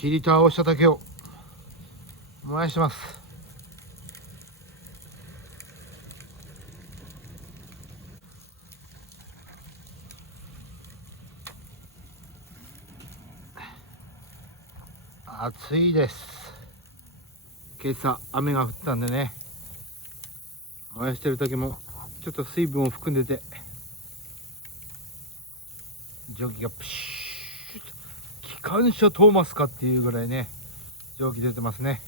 切り倒した竹を燃やします。暑いです。今朝雨が降ったんでね、燃やしてる時もちょっと水分を含んでて蒸気がプシュッと、機関車トーマスかっていうぐらいね蒸気出てますね。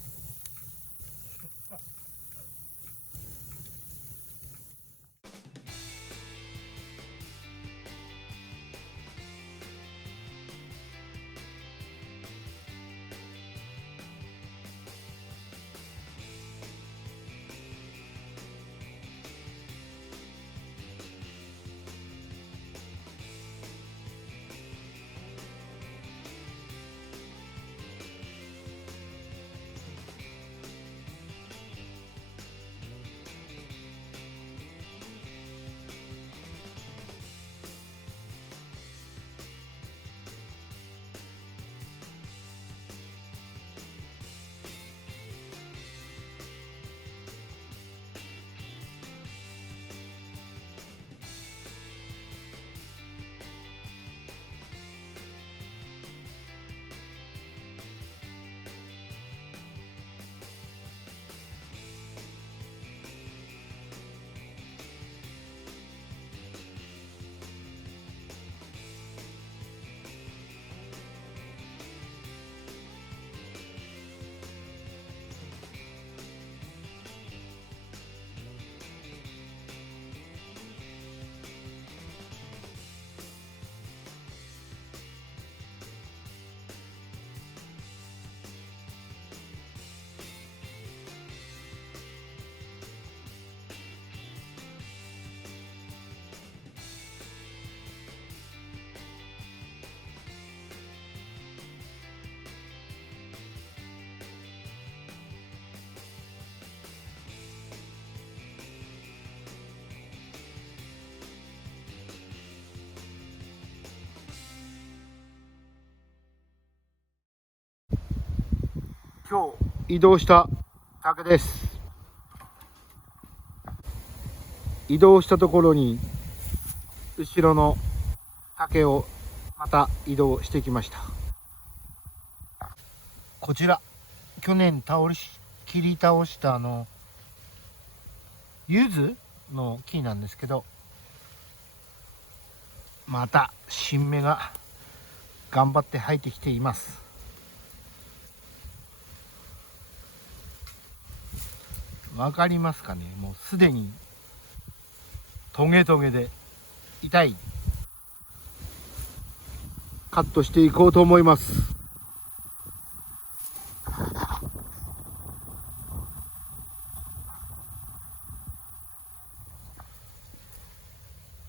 今日移動した竹です。移動したところに後ろの竹をまた移動してきました。こちら去年切り倒した柚子の木なんですけど、また新芽が頑張って生えてきています。わかりますかね。もうすでにトゲトゲで痛い。カットしていこうと思います。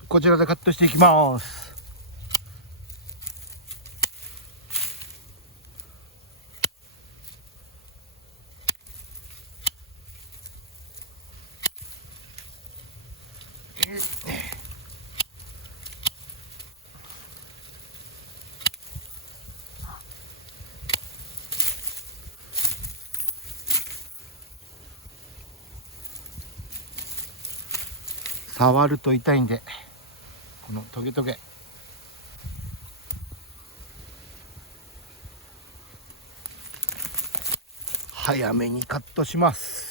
こちらでカットしていきます。触ると痛いんで、このトゲトゲ早めにカットします。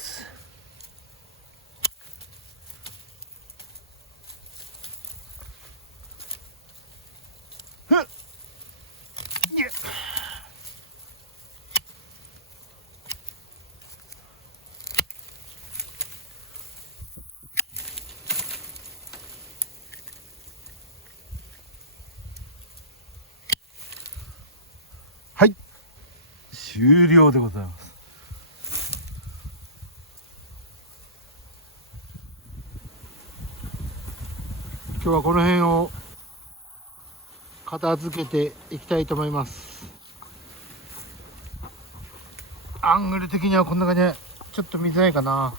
はい、終了でございます。今日はこの辺を片付けていきたいと思います。アングル的にはこんな感じでちょっと見づらいかな。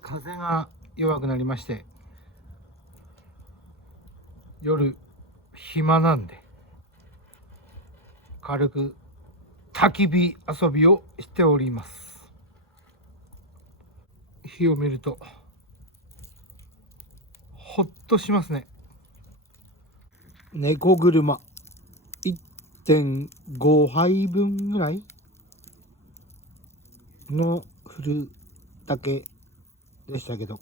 風が弱くなりまして、夜暇なんで軽く焚き火遊びをしております。火を見るとほっとしますね。猫車 1.5 杯分ぐらいの振るだけでしたけど、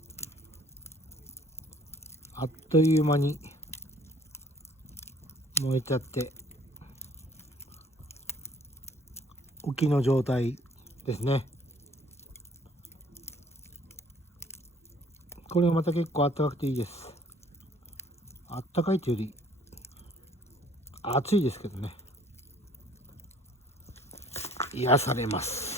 あっという間に燃えちゃって浮きの状態ですね。これがまた結構あったかくていいです。あったかいというより暑いですけどね、癒されます。